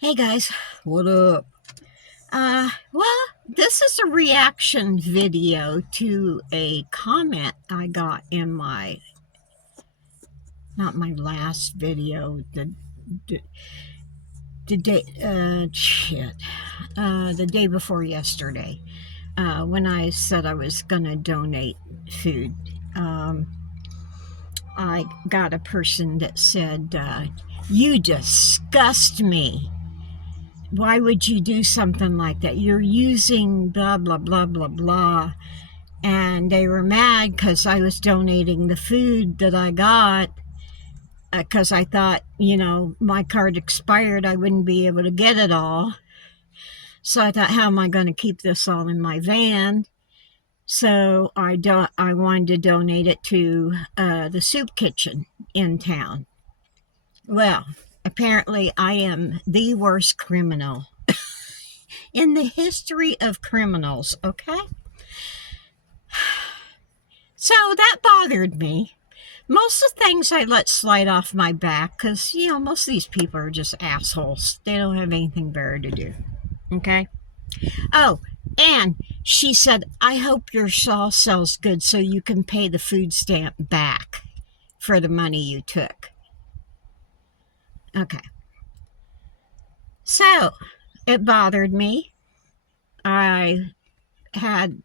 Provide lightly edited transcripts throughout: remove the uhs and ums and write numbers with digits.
Hey guys, what up? Well, this is a reaction video to a comment I got in not my last video, the, the day, the day before yesterday, when I said I was gonna donate food. I got a person that said, you disgust me. Why would you do something like that? You're using blah, blah, blah, blah, blah. And they were mad because I was donating the food that I got because I thought, my card expired. I wouldn't be able to get it all. So I thought, how am I going to keep this all in my van? So I wanted to donate it to the soup kitchen in town. Well, apparently I am the worst criminal in the history of criminals, okay? So that bothered me. Most of the things I let slide off my back because, most of these people are just assholes. They don't have anything better to do, okay? Oh, and she said, I hope your saw sells good so you can pay the food stamp back for the money you took. Okay. So, it bothered me. I had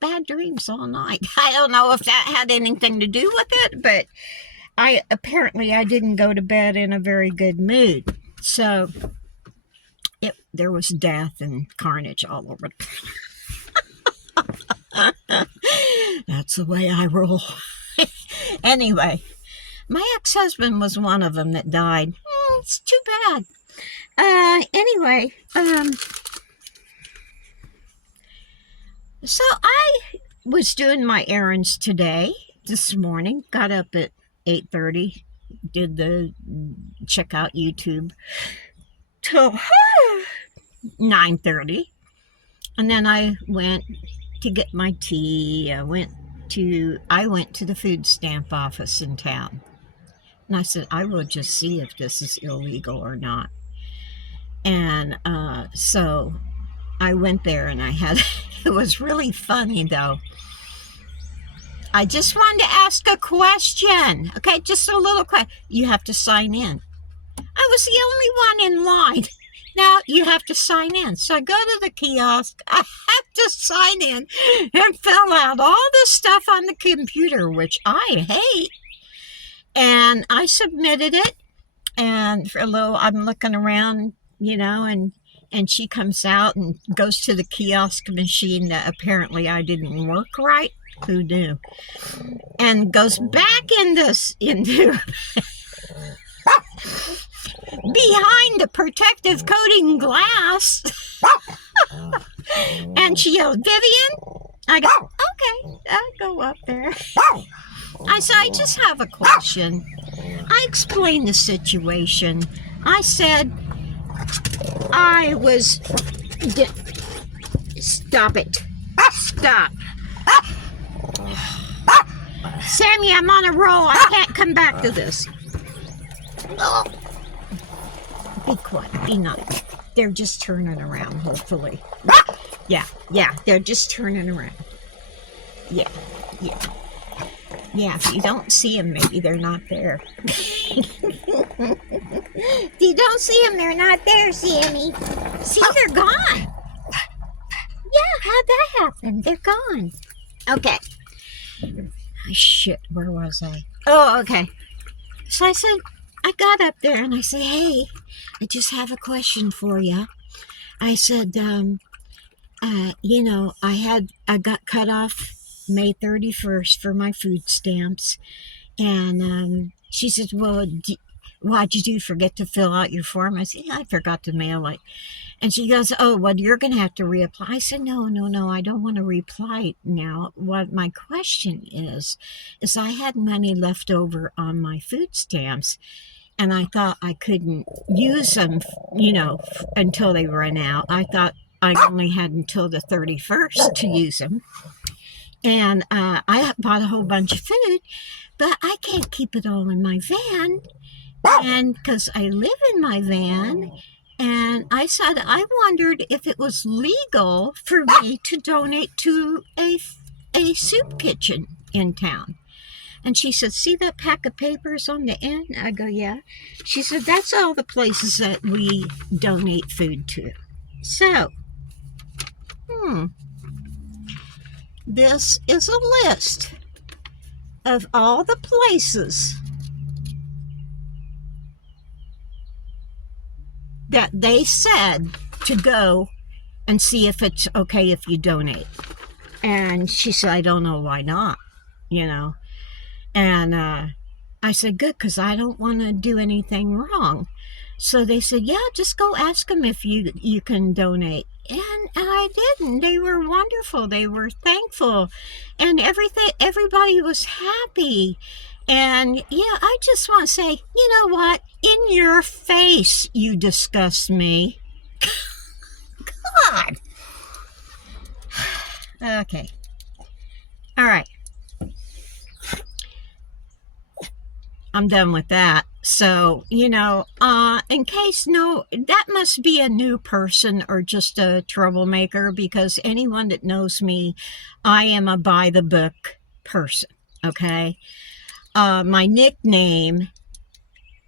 bad dreams all night. I don't know if that had anything to do with it, but I didn't go to bed in a very good mood. So there was death and carnage all over. That's the way I roll. Anyway, my ex-husband was one of them that died. It's too bad. Anyway, so I was doing my errands this morning, got up at 8:30, did the check out YouTube till 9:30, and then I went to get my tea. I went to the food stamp office in town, and I said, I will just see if this is illegal or not. And so I went there, and it was really funny though. I just wanted to ask a question. Okay, just a little question. You have to sign in. I was the only one in line. Now you have to sign in. So I go to the kiosk. I have to sign in and fill out all this stuff on the computer, which I hate. And I submitted it. And for a little, I'm looking around, and she comes out and goes to the kiosk machine that apparently I didn't work right. Who knew? And goes back into behind the protective coating glass. And she yelled, Vivian? I go, okay, I'll go up there. I said, I just have a question. I explained the situation. I said, stop it. Stop. Sammy, I'm on a roll. I can't come back to this. Be quiet. Be nice. They're just turning around, hopefully. Yeah, they're just turning around. Yeah. If you don't see them, maybe they're not there. If you don't see them, they're not there, Sammy. See, they're gone. Yeah, how'd that happen? They're gone. Okay. Shit, where was I? Oh, okay. So I said, I got up there and I said, hey, I just have a question for you. I said, I got cut off May 31st for my food stamps. And she said, well, why'd you forget to fill out your form? I said, yeah, I forgot to mail it. And she goes, oh, well, you're going to have to reapply. I said, no, I don't want to reapply now. What my question is I had money left over on my food stamps, and I thought I couldn't use them, until they run out. I thought I only had until the 31st to use them. And I bought a whole bunch of food, but I can't keep it all in my van. And because I live in my van, And I said, I wondered if it was legal for me to donate to a soup kitchen in town. And she said, see that pack of papers on the end? I go, yeah. She said, that's all the places that we donate food to. So, this is a list of all the places that they said to go and see if it's okay if you donate. And she said, I don't know why not, you know. And I said, good, because I don't want to do anything wrong. So they said, yeah, just go ask them if you can donate. And I didn't. They were wonderful. They were thankful. And everybody was happy. And yeah, I just want to say, you know what? In your face, you disgust me. God. Okay. All right. I'm done with that. So, in case that must be a new person or just a troublemaker, because anyone that knows me, I am a by the book person. Okay. My nickname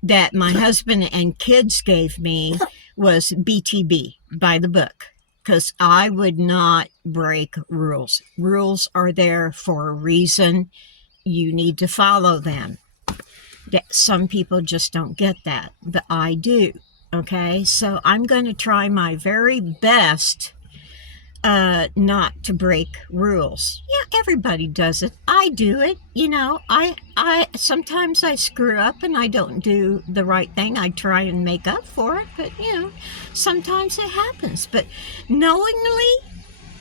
that my husband and kids gave me was BTB, by the book, because I would not break rules. Rules are there for a reason. You need to follow them. Some people just don't get that, but I do. Okay, so I'm going to try my very best not to break rules. Yeah, everybody does it. I do it. I sometimes I screw up and I don't do the right thing. I try and make up for it, but sometimes it happens. But knowingly,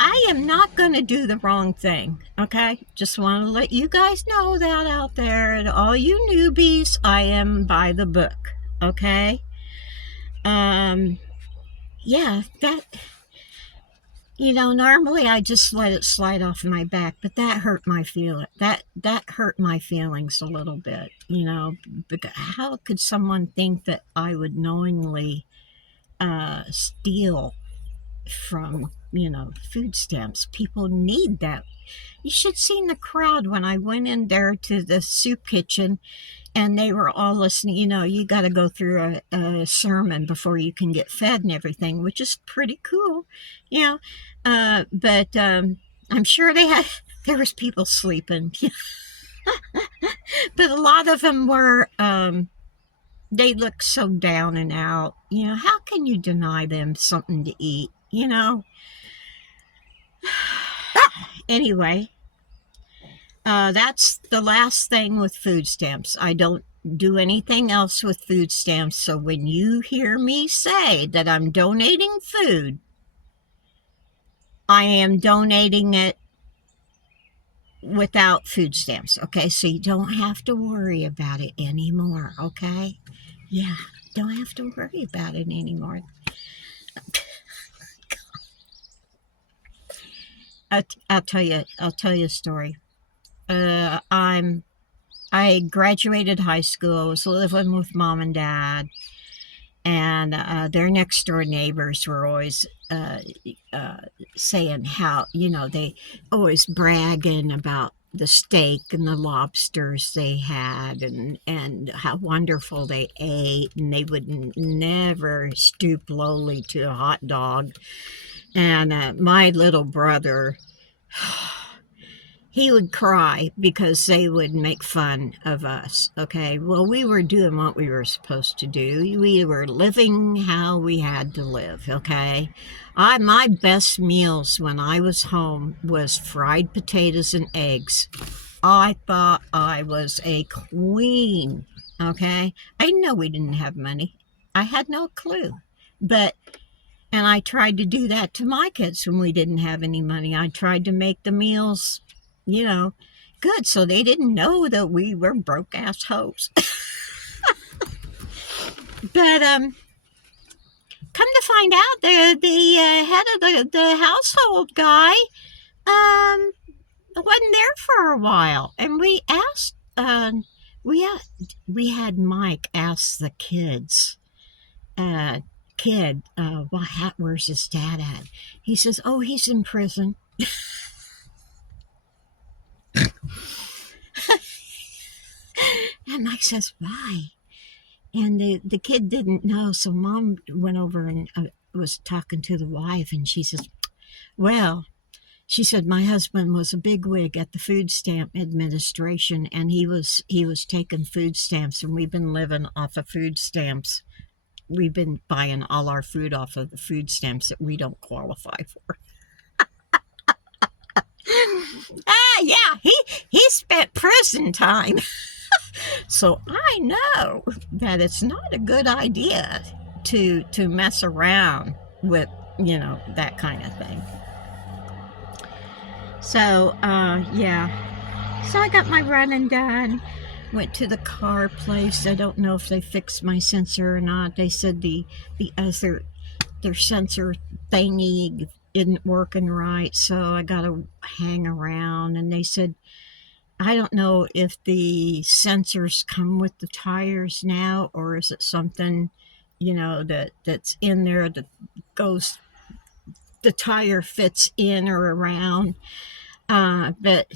I am not going to do the wrong thing, okay? Just want to let you guys know that out there. And all you newbies, I am by the book, okay? Yeah, normally I just let it slide off my back, but that hurt my that hurt my feelings a little bit, because how could someone think that I would knowingly steal from food stamps? People need that. You should have seen the crowd when I went in there to the soup kitchen, and they were all listening. You got to go through a sermon before you can get fed and everything, which is pretty cool. But I'm sure there was people sleeping. But a lot of them were they look so down and out. How kín you deny them something to eat? Anyway, that's the last thing with food stamps. I don't do anything else with food stamps. So when you hear me say that I'm donating food, I am donating it without food stamps. Okay, so you don't have to worry about it anymore. Okay, yeah, don't have to worry about it anymore. I'll tell you a story. I graduated high school. I was living with mom and dad, and their next door neighbors were always saying how they always bragging about the steak and the lobsters they had, and how wonderful they ate, and they would never stoop lowly to a hot dog. And my little brother, he would cry because they would make fun of us. Okay, well, we were doing what we were supposed to do. We were living how we had to live. Okay, my best meals when I was home was fried potatoes and eggs. I thought I was a queen. Okay, I know we didn't have money. I had no clue, and I tried to do that to my kids when we didn't have any money. I tried to make the meals, good, so they didn't know that we were broke ass hoes. But come to find out, the head of the household guy wasn't there for a while, and we asked. We had Mike ask the kids kid, where's his dad at? He says, oh, he's in prison. And Mike says, why? And the kid didn't know, so mom went over and was talking to the wife, and she says, well, she said, my husband was a bigwig at the Food Stamp Administration, and he was taking food stamps, and we've been living off of food stamps. We've been buying all our food off of the food stamps that we don't qualify for. Yeah, he spent prison time. So I know that it's not a good idea to mess around with, that kind of thing. So, yeah. So I got my running done. Went to the car place. I don't know if they fixed my sensor or not. They said the other, their sensor thingy isn't working right, so I got to hang around. And they said, I don't know if the sensors come with the tires now, or is it something, that's in there that goes, the tire fits in or around. But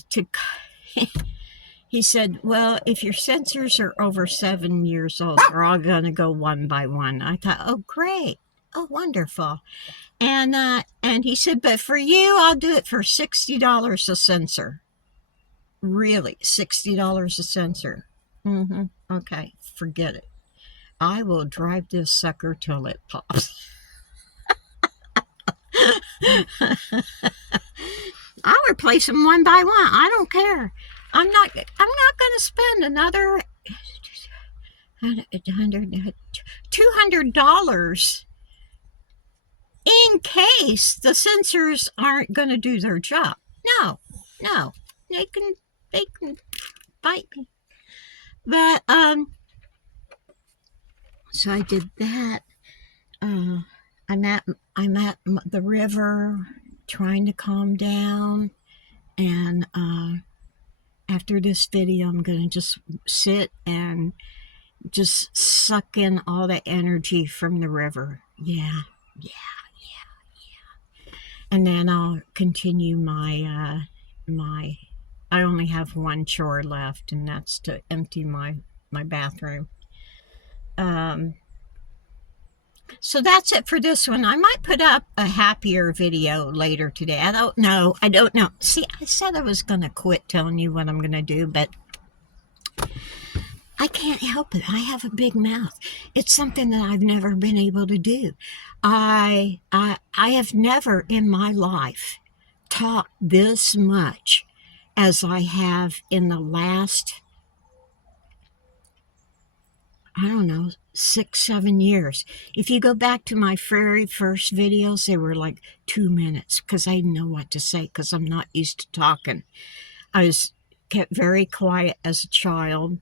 he said, well, if your sensors are over 7 years old, they're all going to go one by one. I thought, oh, great. Oh, wonderful. And he said, but for you, I'll do it for $60 a sensor. Really, $60 a sensor. Okay, forget it. I will drive this sucker till it pops. I'll replace them one by one. I don't care. I'm not going to spend another $200 in case the sensors aren't going to do their job. No, they can bite me. But so I did that. I'm at the river, trying to calm down, and after this video, I'm gonna just sit and just suck in all the energy from the river. Yeah. And then I'll continue my I only have one chore left, and that's to empty my bathroom. So that's it for this one. I might put up a happier video later today. I don't know. See, I said I was going to quit telling you what I'm going to do, but I can't help it. I have a big mouth. It's something that I've never been able to do. I have never in my life talked this much as I have in the last, 6-7 years. If you go back to my very first videos, they were like 2 minutes because I didn't know what to say because I'm not used to talking. I was kept very quiet as a child.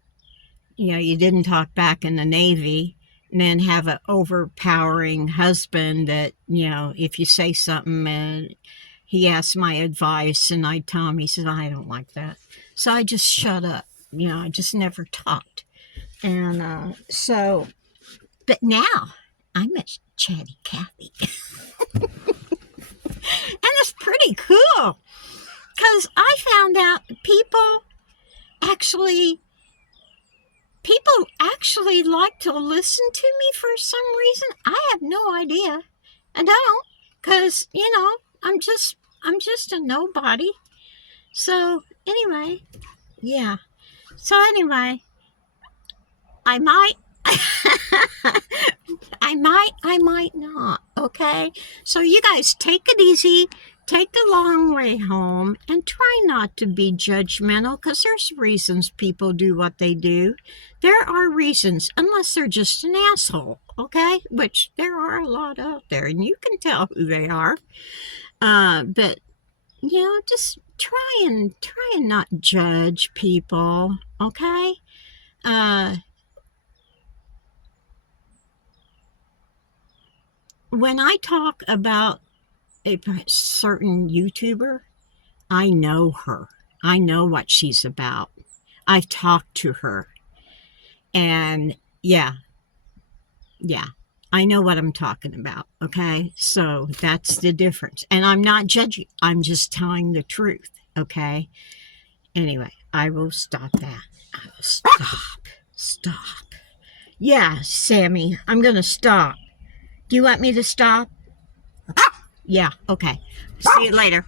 You didn't talk back in the Navy, and then have an overpowering husband that, if you say something and he asked my advice and I tell him, he said, I don't like that. So I just shut up. I just never talked. And but now I'm a chatty Cathy. And it's pretty cool because I found out people actually like to listen to me for some reason. I have no idea. I don't, because I'm just a nobody. So anyway, yeah. So anyway, I might I might not, okay? So you guys take it easy, take the long way home, and try not to be judgmental, because there's reasons people do what they do. There are reasons, unless they're just an asshole, okay? Which there are a lot out there, and you can tell who they are. But, just try and not judge people, okay? When I talk about a certain YouTuber, I know her. I know what she's about. I've talked to her. And yeah. I know what I'm talking about. Okay. So that's the difference. And I'm not judging, I'm just telling the truth. Okay. Anyway, I will stop that. I will stop. Stop. Yeah, Sammy, I'm going to stop. Do you want me to stop? Yeah, okay. See you later.